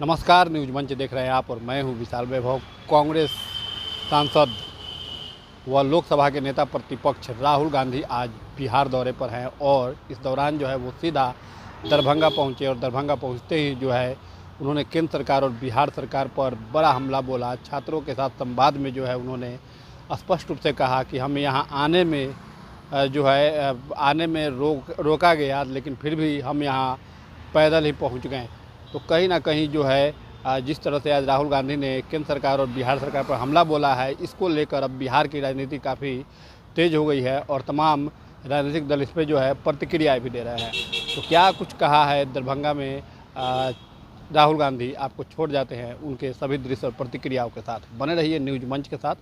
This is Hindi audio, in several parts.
नमस्कार, न्यूज मंच देख रहे हैं आप और मैं हूं विशाल वैभव। कांग्रेस सांसद व लोकसभा के नेता प्रतिपक्ष राहुल गांधी आज बिहार दौरे पर हैं और इस दौरान जो है वो सीधा दरभंगा पहुंचे और दरभंगा पहुंचते ही जो है उन्होंने केंद्र सरकार और बिहार सरकार पर बड़ा हमला बोला। छात्रों के साथ संवाद में जो है उन्होंने स्पष्ट रूप से कहा कि हम यहाँ आने में रोका गया, लेकिन फिर भी हम यहाँ पैदल ही पहुँच गए। तो कहीं ना कहीं जो है जिस तरह से आज राहुल गांधी ने केंद्र सरकार और बिहार सरकार पर हमला बोला है, इसको लेकर अब बिहार की राजनीति काफ़ी तेज़ हो गई है और तमाम राजनीतिक दल इस पर जो है प्रतिक्रियाएं भी दे रहे हैं। तो क्या कुछ कहा है दरभंगा में राहुल गांधी, आपको छोड़ जाते हैं उनके सभी दृश्य और प्रतिक्रियाओं के साथ। बने रहिए न्यूज मंच के साथ।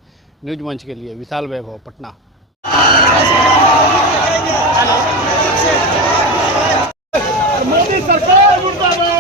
न्यूज मंच के लिए विशाल वैभव, पटना। मोदी सरकार मुर्दाबाद।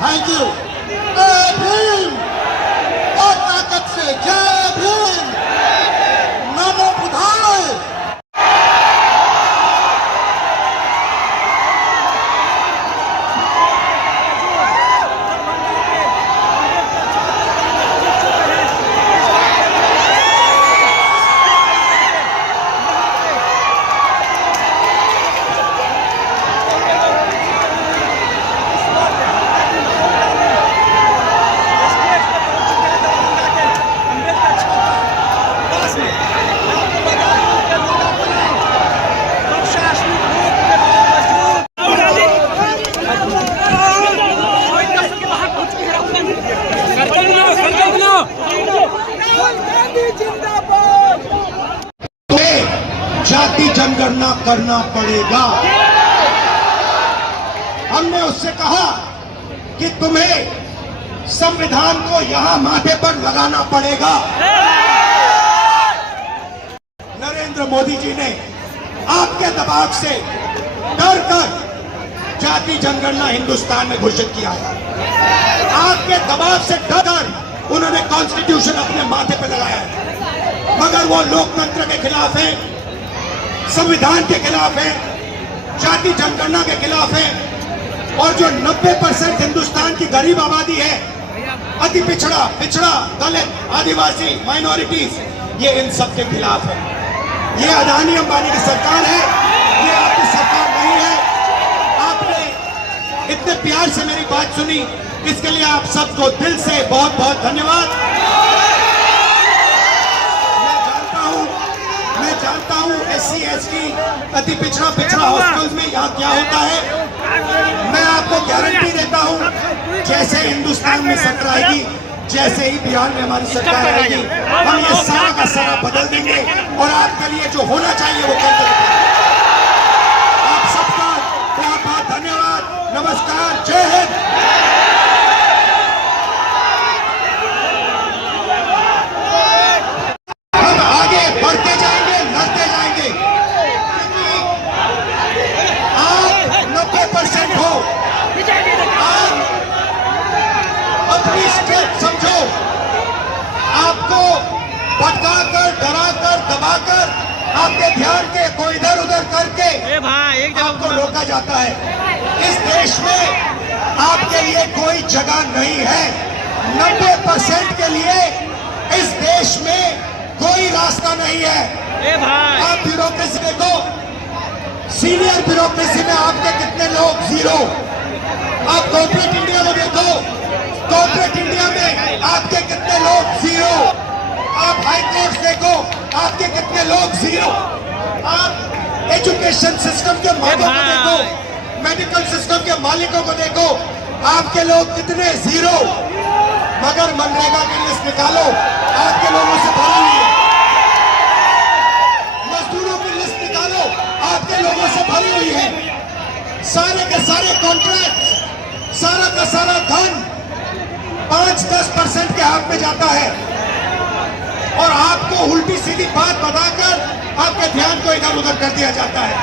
Thank you. जय भीम और ताकत से जय भीम। नमो बुद्धाय। जाति जनगणना करना पड़ेगा। हमने उससे कहा कि तुम्हें संविधान को यहां माथे पर लगाना पड़ेगा। नरेंद्र मोदी जी ने आपके दबाव से डर कर जाति जनगणना हिंदुस्तान में घोषित किया है। आपके दबाव से डर कर उन्होंने कॉन्स्टिट्यूशन अपने माथे पर लगाया है, मगर वो लोकतंत्र के खिलाफ है, संविधान के खिलाफ है, जाति जनगणना के खिलाफ है। और जो 90% हिंदुस्तान की गरीब आबादी है, अति पिछड़ा, दलित, आदिवासी, माइनॉरिटीज, ये इन सब के खिलाफ है। ये अदानी अंबानी की सरकार है, ये आपकी सरकार नहीं है। आपने इतने प्यार से मेरी बात सुनी, इसके लिए आप सबको दिल से बहुत बहुत धन्यवाद। मैं जानता हूं SC ST अति पिछड़ा हॉस्टल्स में यहाँ क्या होता है। मैं आपको गारंटी देता हूं, जैसे हिंदुस्तान में सरकार आएगी, जैसे ही बिहार में हमारी सरकार आएगी, हम ये सारा का सारा बदल देंगे और आपके लिए जो होना चाहिए वो कर देंगे। आप सबका बहुत बहुत धन्यवाद। नमस्कार, जय हिंद। हम आगे बढ़ते जाएंगे, लड़ते जाएंगे। आप 90% हो, आप अपनी स्ट्रेंथ समझो। आपको भटकाकर, डराकर, दबाकर, आपके ध्यान को इधर उधर करके आपको रोका जाता है। इस देश में आपके लिए कोई जगह नहीं है। 90% के लिए इस देश में कोई रास्ता नहीं है। आप ब्यूरोक्रेसी देखो, सीनियर ब्यूरोक्रेसी में आपके कितने लोग जीरो। आप कॉर्पोरेट इंडिया में देखो, कॉर्पोरेट इंडिया में आपके कितने लोग जीरो। आप हाई कोर्ट देखो, आपके कितने लोग जीरो। आप एजुकेशन सिस्टम के मालिकों को देखो, मेडिकल सिस्टम के मालिकों को देखो, आपके लोग कितने जीरो। मगर मनरेगा की लिस्ट निकालो, आपके लोगों से भरी हुई है। मजदूरों की लिस्ट निकालो, आपके लोगों से भरी हुई है। सारे के सारे कॉन्ट्रैक्ट, सारा का सारा धन 5-10% के हाथ में जाता है और आपको उल्टी सीधी बात बताकर आपके ध्यान को इधर उधर कर दिया जाता है।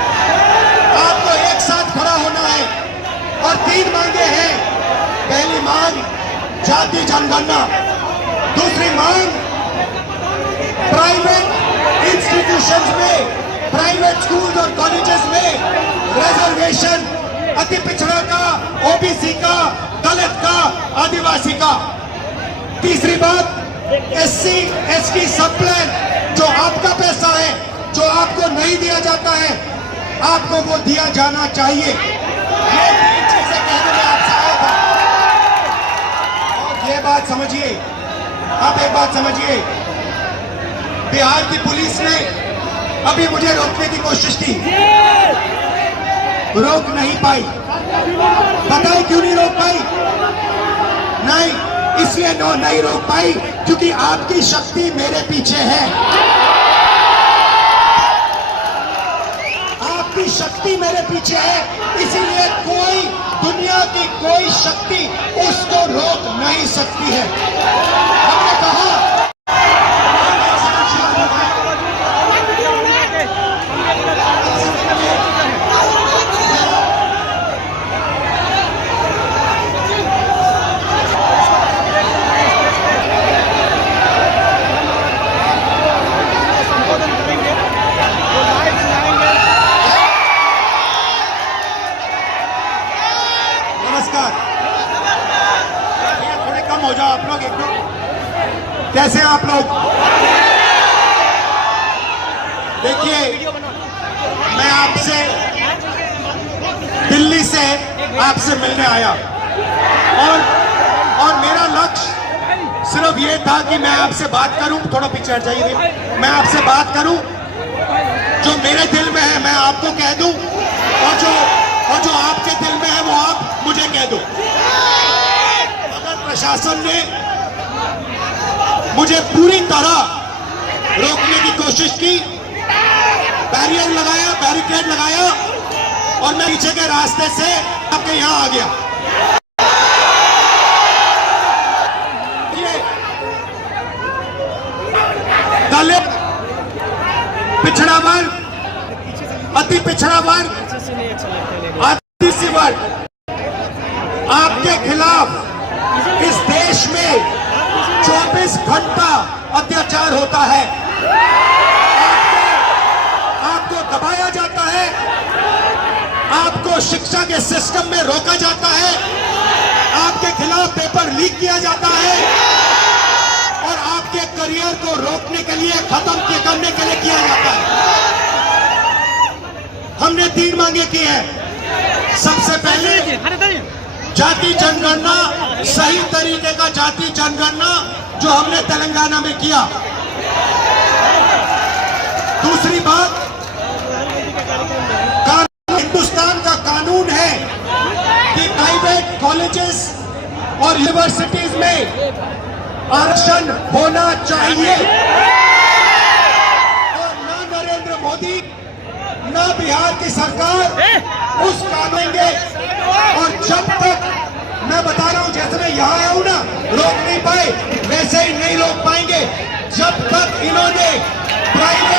आपको एक साथ खड़ा होना है और 3 मांगे हैं। पहली मांग जाति जनगणना, दूसरी मांग प्राइवेट इंस्टीट्यूशंस में, प्राइवेट स्कूल और कॉलेजेस में रिजर्वेशन, अति पिछड़ा का, ओबीसी का, दलित का, आदिवासी का। तीसरी बात एससी एसटी सब प्लान, जो आपका पैसा है, जो आपको नहीं दिया जाता है, आपको वो दिया जाना चाहिए। ये 3 चीजें कहने में आपसे आया था। और ये बात समझिए, आप एक बात समझिए, बिहार की पुलिस ने अभी मुझे रोकने की कोशिश की, रोक नहीं पाई। बताओ क्यों नहीं रोक पाई? नहीं, इसलिए नहीं रोक पाई क्योंकि आपकी शक्ति मेरे पीछे है। आपकी शक्ति मेरे पीछे है, इसीलिए कोई, दुनिया की कोई शक्ति उसको रोक नहीं सकती है। हमने कहा थोड़े कम हो जाओ आप लोग, एकदम। कैसे हैं आप लोग? देखिए, मैं आपसे दिल्ली से आपसे मिलने आया और मेरा लक्ष्य सिर्फ ये था कि मैं आपसे बात करूं। थोड़ा पीछे हट जाइए। मैं आपसे बात करूं, जो मेरे दिल में है मैं आपको कह दूं, और जो आपके दिल में है वो आप मुझे कह दो। अगर प्रशासन ने मुझे पूरी तरह रोकने की कोशिश की, बैरियर लगाया, बैरिकेड लगाया और मैं पीछे के रास्ते से आपके यहां आ गया। दलित, पिछड़ा वर्ग, अति पिछड़ा वर्ग, आदिवासी वर्ग, आपके खिलाफ इस देश में 24 घंटा अत्याचार होता है। आपको दबाया जाता है, आपको शिक्षा के सिस्टम में रोका जाता है, आपके खिलाफ पेपर लीक किया जाता है और आपके करियर को रोकने के लिए, खत्म करने के लिए किया जाता है। हमने 3 मांगे की है। सबसे पहले जाति जनगणना, सही तरीके का जाति जनगणना जो हमने तेलंगाना में किया। दूसरी बात, हिंदुस्तान का कानून है कि प्राइवेट कॉलेजेस और यूनिवर्सिटीज में आरक्षण होना चाहिए और ना नरेंद्र मोदी, ना बिहार की सरकार उस कानून के, और जब तक, मैं बता रहा हूं, जैसे मैं यहां आया हूं ना, रोक नहीं पाए, वैसे ही नहीं रोक पाएंगे जब तक इन्होंने प्राइवेट